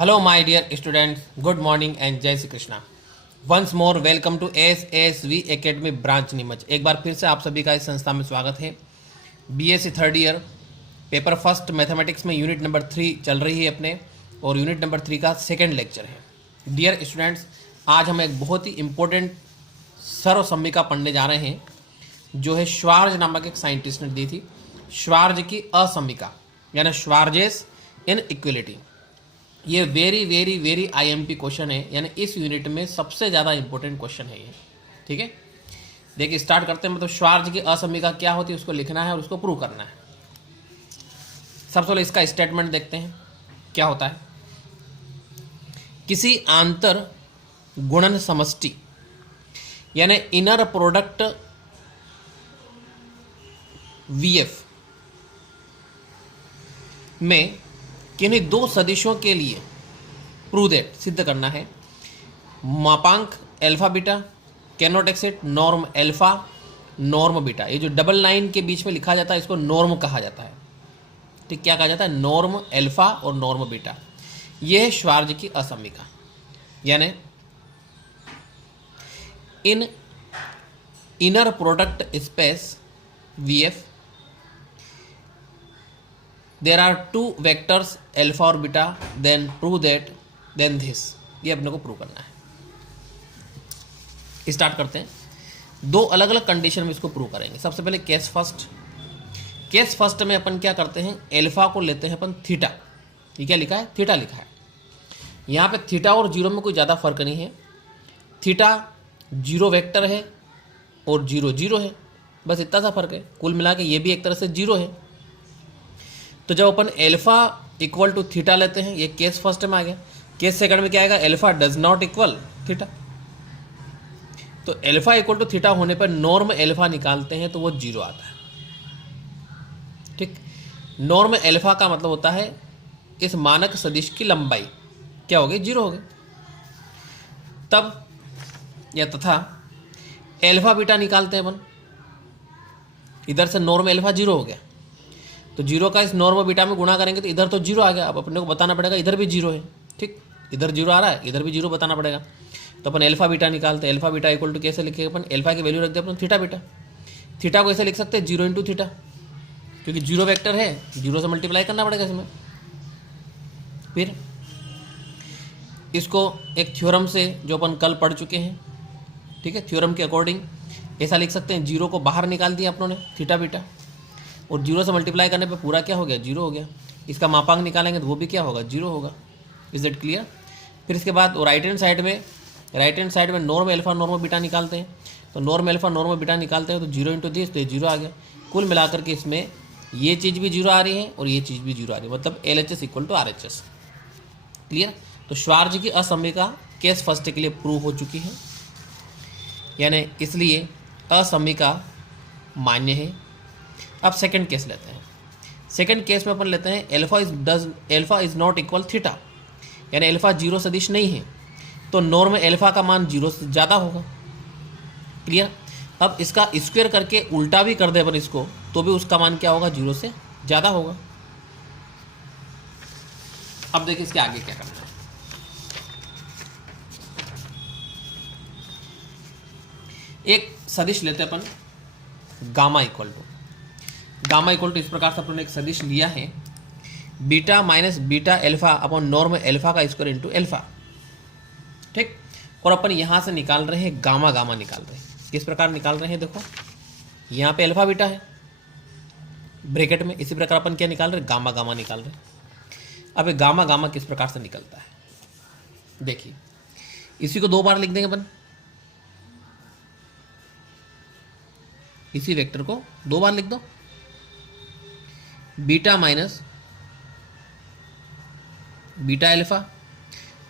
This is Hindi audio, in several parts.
Hello, my dear students. Good morning and जय Shri Krishna. Once more, welcome to SSV Academy branch Neemuch. एक बार फिर से आप सभी का इस संस्था में स्वागत है. BSc third year paper first mathematics में यूनिट नंबर 3 चल रही है अपने, और यूनिट नंबर 3 का सेकेंड लेक्चर है. डियर स्टूडेंट्स, आज हम एक बहुत ही इम्पोर्टेंट सर्व समीका पढ़ने जा रहे हैं, जो है श्वार्ज नामक एक साइंटिस्ट ने दी थी. श्वार्ज की असमीका यानी श्वार्जेस इनइक्वलिटी. ये very very very IMP question है, यानी इस यूनिट में सबसे ज़्यादा इंपॉर्टेंट क्वेश्चन है ये. ठीक है, देखिए स्टार्ट करते हैं. मतलब श्वार्ज की असमीका क्या होती है उसको लिखना है और उसको प्रूव करना है. सबसे पहले इसका स्टेटमेंट देखते हैं क्या होता है. किसी आंतर गुणन समष्टि यानी इनर प्रोडक्ट वीएफ में किन्हीं दो सदिशों के लिए प्रूव दैट सिद्ध करना है. मापांक alpha beta cannot except norm alpha norm beta. ये जो डबल लाइन के बीच में लिखा जाता है इसको नॉर्म कहा जाता है. ठीक, क्या कहा जाता है? नॉर्म अल्फा और नॉर्म बीटा. यह है श्वार्ज की असमीका. यानी इन inner product space VF there are two vectors alpha और beta, then prove that, then this. ये अपने को प्रूव करना है. स्टार्ट करते हैं. दो अलग अलग कंडीशन में इसको प्रूव करेंगे. सबसे पहले केस फर्स्ट. केस फर्स्ट में अपन क्या करते हैं, एल्फा को लेते हैं अपन थीटा. ये क्या लिखा है? थीटा लिखा है. यहाँ पे थीटा और जीरो में कोई ज़्यादा फर्क नहीं है. थीटा जीरो वेक्टर है और जीरो जीरो है, बस इतना सा फर्क है. कुल मिला के ये भी एक तरह से जीरो है. तो जब अपन एल्फा इक्वल टू थीटा लेते हैं, ये केस फर्स्ट में आ गया. केस सेकंड में क्या आएगा? Alpha does not equal theta. तो एल्फा इक्वल टू थीटा होने पर नॉर्म एल्फा निकालते हैं तो वो जीरो आता है. ठीक, नॉर्म एल्फा का मतलब होता है इस मानक सदिश की लंबाई क्या हो गई? जीरो हो गई. तब या तथा एल्फा बीटा निकालते हैं अपन. इधर से नॉर्म एल्फा जीरो हो गया, तो जीरो का इस नॉर्म बीटा में गुणा करेंगे तो इधर तो जीरो आ गया. अब अपने को बताना पड़ेगा इधर भी जीरो है. ठीक, इधर जीरो आ रहा है, इधर भी जीरो बताना पड़ेगा. तो अपन एल्फा बीटा निकालते हैं. एल्फा बीटा इक्वल टू कैसे लिखेंगे अपन? एल्फा की वैल्यू रख दे अपन थीटा बीटा. थीटा को ऐसे लिख सकते हैं जीरो इंटू थीटा, क्योंकि जीरो वेक्टर है, जीरो से मल्टीप्लाई करना पड़ेगा इसमें. फिर इसको एक थ्योरम से जो अपन कल पढ़ चुके हैं, ठीक है, थ्योरम के अकॉर्डिंग ऐसा लिख सकते हैं. जीरो को बाहर निकाल दिया अपनों ने थीटा बीटा, और जीरो से मल्टीप्लाई करने पे पूरा क्या हो गया? जीरो हो गया. इसका मापांक निकालेंगे तो वो भी क्या होगा? जीरो होगा. Is that clear? फिर इसके बाद राइट हैंड साइड में नॉर्म एल्फा नॉर्म बीटा निकालते हैं. तो नॉर्म एल्फा नॉर्म बीटा निकालते हैं तो जीरो इंटू दिस, तो ये जीरो आ गया. कुल मिलाकर के इसमें ये चीज़ भी जीरो आ रही है और ये चीज़ भी जीरो आ रही है, मतलब LHS equal to RHS. Clear? तो श्वार्ज की असमीका केस फर्स्ट के लिए प्रूव हो चुकी है, यानी इसलिए असमीका मान्य है. अब सेकंड केस लेते हैं. सेकंड केस में अपन लेते हैं alpha is not equal theta, यानी एल्फा जीरो सदिश नहीं है, तो नॉर्म एल्फा का मान जीरो से ज़्यादा होगा. क्लियर? अब इसका स्क्वायर करके उल्टा भी कर दे अपन इसको, तो भी उसका मान क्या होगा? जीरो से ज़्यादा होगा. अब देखिए इसके आगे क्या करना है. एक सदिश लेते हैं अपन गामा इक्वल टू इस प्रकार से अपन ने एक सदिश लिया है, beta minus beta alpha upon norm alpha का स्क्वायर इंटू एल्फा. ठीक, और अपन यहाँ से निकाल रहे हैं गामा निकाल रहे हैं. किस प्रकार निकाल रहे हैं? देखो यहाँ पे एल्फा बीटा है ब्रैकेट में, इसी प्रकार अपन क्या निकाल रहे हैं? गामा निकाल रहे हैं. अब गामा किस प्रकार से निकलता है देखिए. इसी को दो बार लिख देंगे अपन, इसी वेक्टर को दो बार लिख दो. Beta minus beta alpha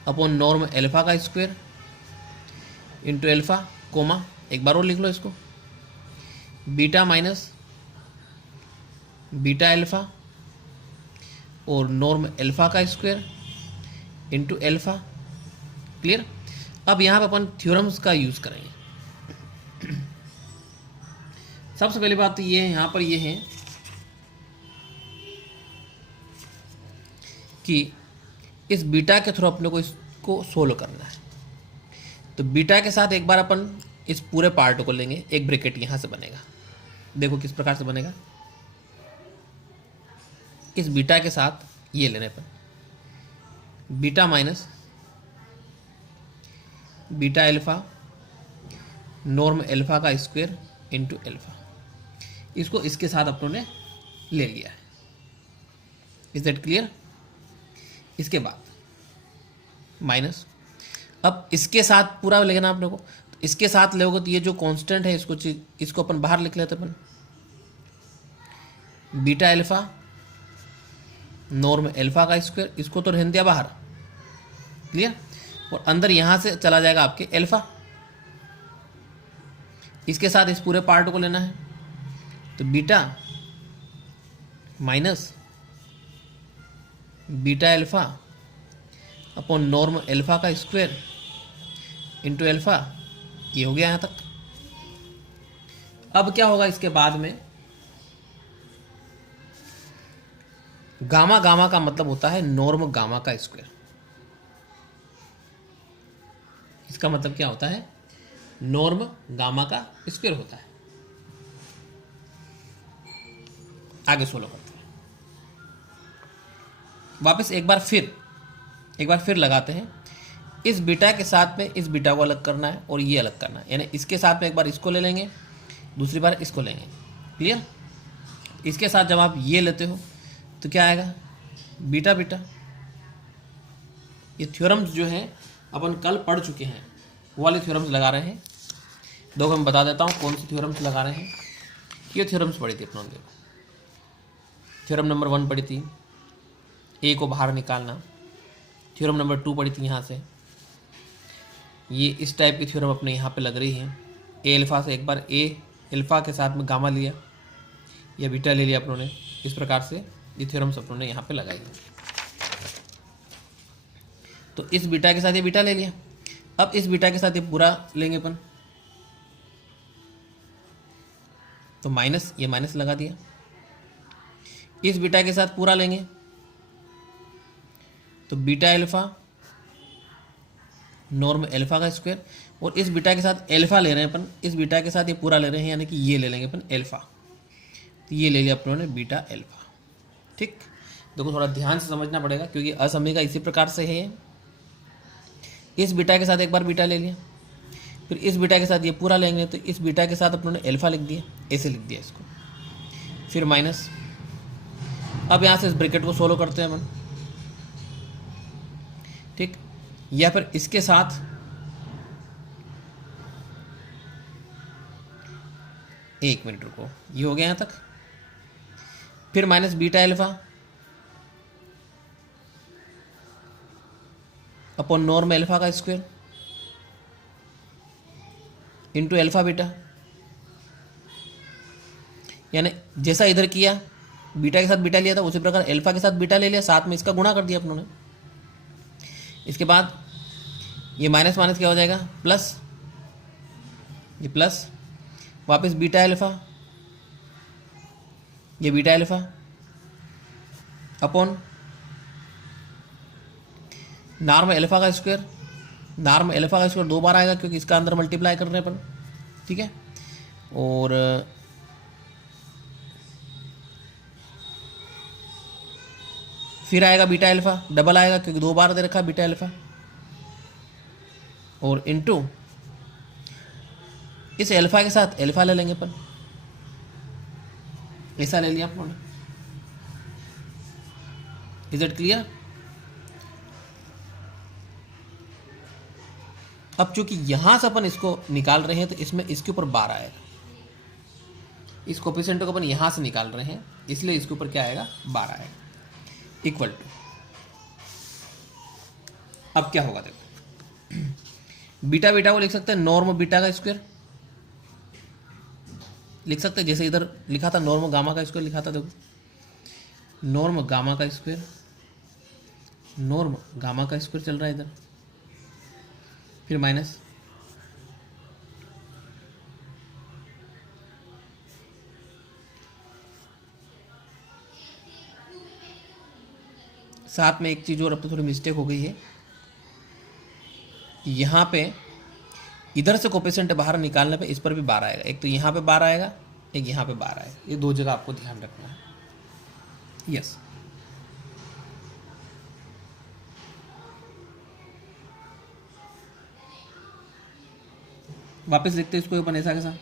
upon norm alpha का स्क्वायर इंटू एल्फा कोमा, एक बार और लिख लो इसको, बीटा माइनस बीटा एल्फा और नॉर्म एल्फा का स्क्वायर इंटू एल्फा. क्लियर? अब यहाँ पे अपन थ्योरम्स का यूज़ करेंगे. सबसे पहली बात तो ये है, यहाँ पर ये है कि इस बीटा के थ्रू अपने को इसको सोल्व करना है। तो बीटा के साथ एक बार अपन इस पूरे पार्ट को लेंगे, एक ब्रैकेट यहाँ से बनेगा। देखो किस प्रकार से बनेगा। इस बीटा के साथ ये लेने पर beta minus beta alpha norm alpha का स्क्वायर इंटू एल्फा, इसको इसके साथ अपनों ने ले लिया है। Is that clear? इसके बाद माइनस, अब इसके साथ पूरा लेना आपने को, तो इसके साथ लोगे तो ये जो कांस्टेंट है इसको अपन बाहर लिख लेते अपन, बीटा एल्फा नॉर्म एल्फा का स्क्वायर, इसको तो रहने दिया बाहर। क्लियर? और अंदर यहां से चला जाएगा आपके एल्फा, इसके साथ इस पूरे पार्ट को लेना है। तो beta minus beta alpha upon norm alpha का स्क्वायर इंटू एल्फा, ये हो गया यहां तक। अब क्या होगा इसके बाद में, गामा, गामा का मतलब होता है नॉर्म गामा का स्क्वायर। इसका मतलब क्या होता है? नॉर्म गामा का स्क्वायर होता है। आगे सोल्व करते हैं। वापस एक बार फिर लगाते हैं। इस बीटा के साथ में इस बीटा को अलग करना है और ये अलग करना है, यानी इसके साथ में एक बार इसको ले लेंगे, दूसरी बार इसको लेंगे। क्लियर? इसके साथ जब आप ये लेते हो तो क्या आएगा? Beta beta. ये थ्योरम्स जो हैं अपन कल पढ़ चुके हैं, वो वाले थ्योरम्स लगा रहे हैं। दो मैं बता देता हूँ कौन सी थ्योरम्स लगा रहे हैं। ये थ्योरम्स पढ़ी थी अपनों ने। थ्योरम नंबर 1 पढ़ी थी, ए को बाहर निकालना। थ्योरम नंबर 2 पढ़ी थी यहाँ से। ये इस टाइप की थ्योरम अपने यहाँ पे लग रही है। ए एल्फा से एक बार ए एल्फा के साथ में गामा लिया या बीटा ले लिया अपनों ने। इस प्रकार से ये थ्योरम्स अपनों ने यहाँ पे लगाई है। तो इस बीटा के साथ ये बीटा ले लिया, अब इस बीटा के साथ ये पूरा लेंगे अपन, तो माइनस, ये माइनस लगा दिया। इस बीटा के साथ पूरा लेंगे तो बीटा एल्फा नॉर्म एल्फा का स्क्वायर, और इस बीटा के साथ एल्फा ले रहे हैं अपन, इस बीटा के साथ ये पूरा ले रहे हैं, यानी कि ये ले लेंगे अपन एल्फा। तो ये ले लिया अपनों ने बीटा एल्फा। ठीक, देखो थोड़ा ध्यान से समझना पड़ेगा क्योंकि असमय इसी प्रकार से है। इस बीटा के साथ एक बार बीटा ले लिया, फिर इस बीटा के साथ ये पूरा लेंगे, तो इस बीटा के साथ अपनों ने एल्फा लिख दिया, ऐसे लिख दिया इसको, फिर माइनस। अब यहाँ से इस ब्रैकेट को सोल्व करते हैं अपन। ठीक, या फिर इसके साथ एक मिनट रुको, ये हो गया यहाँ तक। फिर minus beta alpha upon norm alpha का स्क्वायर इंटू एल्फा बीटा, यानी जैसा इधर किया बीटा के साथ बीटा लिया था उसी प्रकार एल्फा के साथ बीटा ले लिया, साथ में इसका गुणा कर दिया अपनों ने। इसके बाद ये माइनस माइनस क्या हो जाएगा? प्लस, ये प्लस, वापस बीटा एल्फा, ये beta alpha upon norm alpha का स्क्वायर। नॉर्म एल्फा का स्क्वायर 2 बार आएगा क्योंकि इसका अंदर मल्टीप्लाई कर रहे हैं अपन। ठीक है, और फिर आएगा बीटा एल्फा, डबल आएगा क्योंकि 2 बार दे रखा बीटा एल्फा, और इनटू इस एल्फा के साथ एल्फा ले लेंगे अपन, ऐसा ले लिया अपन। Is it clear? अब चूंकि यहां से अपन इसको निकाल रहे हैं तो इसमें इसके ऊपर बार आएगा। इस कोफिशिएंट को अपन यहां से निकाल रहे हैं इसलिए इसके ऊपर क्या आएगा? बार आएगा, इक्वल टू। अब क्या होगा देखो, बीटा बीटा को लिख सकते हैं नॉर्म बीटा का स्क्वायर लिख सकते हैं, जैसे इधर लिखा था नॉर्म गामा का स्क्वायर लिखा था। देखो नॉर्म गामा का स्क्वायर, नॉर्म गामा का स्क्वायर चल रहा है इधर, फिर माइनस साथ में एक चीज़ और, अब तो थोड़ी मिस्टेक हो गई है, यहाँ पे इधर से कोफिशिएंट बाहर निकालने पे इस पर भी 12 आएगा। एक तो यहाँ पे 12 आएगा, एक यहाँ पे 12 आएगा। ये दो जगह आपको ध्यान रखना है। यस, वापस लिखते हैं इसको अपन ऐसा कैसा,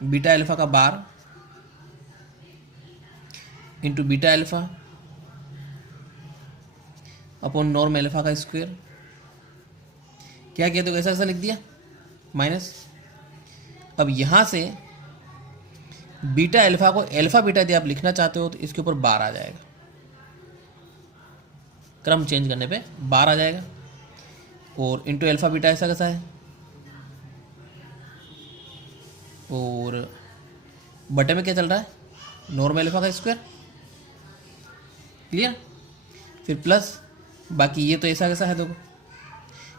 बीटा अल्फा का bar into beta alpha upon norm alpha का स्क्वायर। क्या किया, तो ऐसा कैसा लिख दिया माइनस। अब यहां से बीटा अल्फा को अल्फा बीटा यदि आप लिखना चाहते हो तो इसके ऊपर बार आ जाएगा, क्रम चेंज करने पे बार आ जाएगा। और इंटू अल्फा बीटा ऐसा कैसा है, और बटे में क्या चल रहा है, नॉर्म अल्फा का स्क्वायर। क्लियर, फिर प्लस बाकी ये तो ऐसा कैसा है, देखो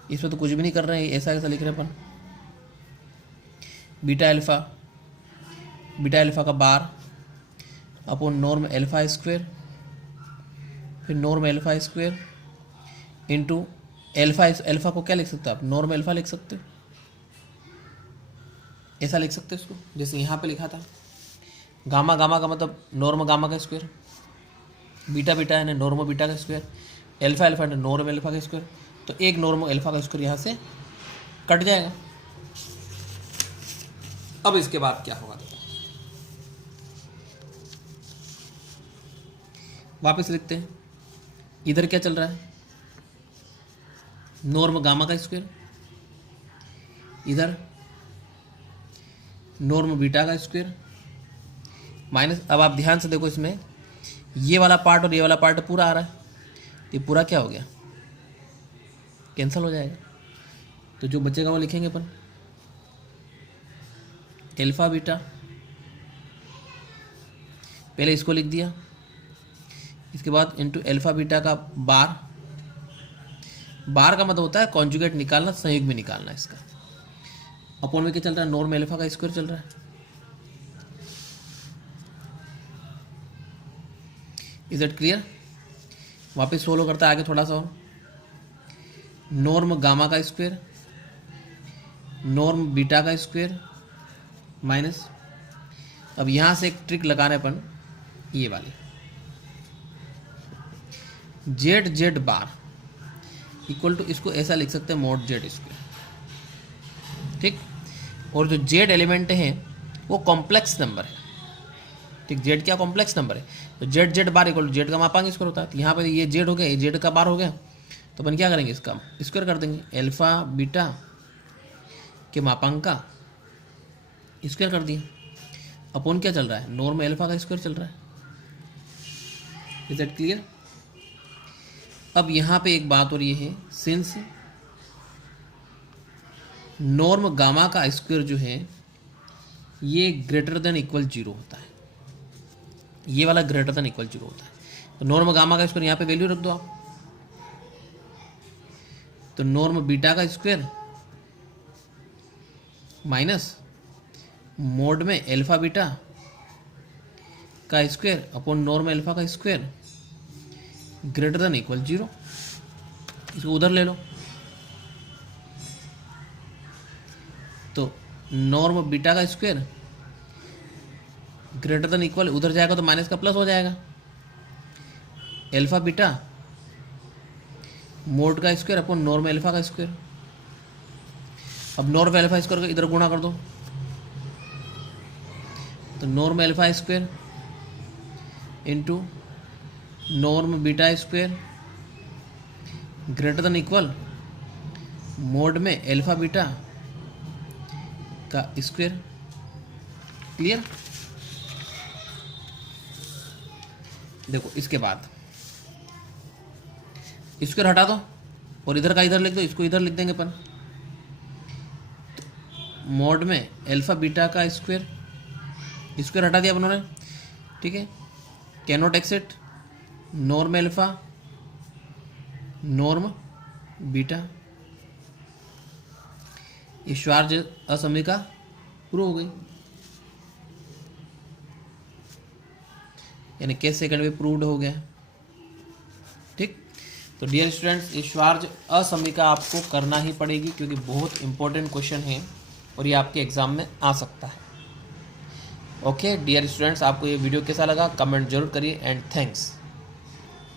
इसमें तो कुछ भी नहीं कर रहे हैं, ऐसा कैसा लिख रहे हैं अपन, बीटा अल्फा का bar upon norm alpha square, फिर norm alpha square into alpha को क्या लिख सकते हो आप, नॉर्म अल्फा लिख सकते हो, ऐसा लिख सकते हो इसको, जैसे यहाँ पे लिखा था। गामा का मतलब नॉर्म गामा का स्क्वायर, बीटा है ना नॉर्म बीटा का स्क्वायर, अल्फा है नॉर्म अल्फा का स्क्वायर। तो एक नॉर्म अल्फा का स्क्वायर यहाँ से कट जाएगा। अब इसके बाद क्या होगा, वापस लिखते हैं। इधर क्या चल रहा है, नॉर्म गामा का स्क्वायर, इधर नॉर्म बीटा का स्क्वायर माइनस। अब आप ध्यान से देखो, इसमें ये वाला पार्ट और ये वाला पार्ट पूरा आ रहा है, ये पूरा क्या हो गया, कैंसिल हो जाएगा। तो जो बचेगा वो लिखेंगे अपन, अल्फा बीटा, पहले इसको लिख दिया, इसके बाद इंटू अल्फा बीटा का बार का मतलब होता है कॉन्जुगेट निकालना, संयुग में निकालना इसका। अपॉन में क्या चल रहा है, नॉर्म अल्फा का स्क्वायर चल रहा है। इज इट क्लियर, वापस सोल्व करता है आगे थोड़ा सा और। नॉर्म गामा का स्क्वायर, नॉर्म बीटा का स्क्वायर माइनस। अब यहां से एक ट्रिक लगाने अपन, ये वाली जेड बार इक्वल टू, इसको ऐसा लिख सकते हैं मोड जेड स्क्वायर, ठीक। और जो जेड एलिमेंट है वो कॉम्प्लेक्स नंबर है, ठीक। जेड क्या कॉम्प्लेक्स नंबर है, तो Z bar equal to Z का मापांक स्क्वायर होता है। तो यहाँ पे ये जेड हो गया, ये जेड का बार हो गया, तो अपन क्या करेंगे, इसका स्क्वायर कर देंगे, अल्फा बीटा के मापांक का स्क्वायर कर दिया। अपॉन क्या चल रहा है, नॉर्म अल्फा का स्क्वायर चल रहा है। Is that clear. अब यहाँ पे एक बात और ये है, सिंस नॉर्म गामा का स्क्वायर जो है ये ग्रेटर देन इक्वल 0 होता है, ये वाला ग्रेटर देन इक्वल 0 होता है। तो नॉर्म गामा का स्क्वायर यहाँ पे वैल्यू रख दो आप, तो नॉर्म बीटा का स्क्वायर माइनस मोड में अल्फा बीटा का स्क्वायर अपॉन नॉर्म अल्फा का स्क्वायर ग्रेटर देन इक्वल 0। इसको उधर ले लो, तो नॉर्म बीटा का स्क्वायर ग्रेटर देन इक्वल, उधर जाएगा तो माइनस का प्लस हो जाएगा, अल्फा बीटा मोड का स्क्वायर अपॉन नॉर्म अल्फा का स्क्वायर। अब नॉर्म अल्फा स्क्वायर का इधर गुणा कर दो, तो norm alpha square into norm beta square greater than equal mode में अल्फा बीटा का स्क्वायर। क्लियर। देखो इसके बाद स्क्वायर हटा दो और इधर का इधर लिख दो, इसको इधर लिख देंगे अपन, तो मोड में अल्फा बीटा का स्क्वायर, स्क्वायर हटा दिया अपन ने, ठीक है। Cannot exceed norm alpha norm beta, ये श्वार्ज असमीका प्रूव हो गई। यानी केस सेकंड भी प्रूव्ड हो गया। ठीक, तो डियर स्टूडेंट्स ये श्वार्ज असमीका आपको करना ही पड़ेगी क्योंकि बहुत इंपॉर्टेंट क्वेश्चन है और ये आपके एग्जाम में आ सकता है। ओके डियर स्टूडेंट्स, आपको ये वीडियो कैसा लगा कमेंट जरूर करिए एंड थैंक्स।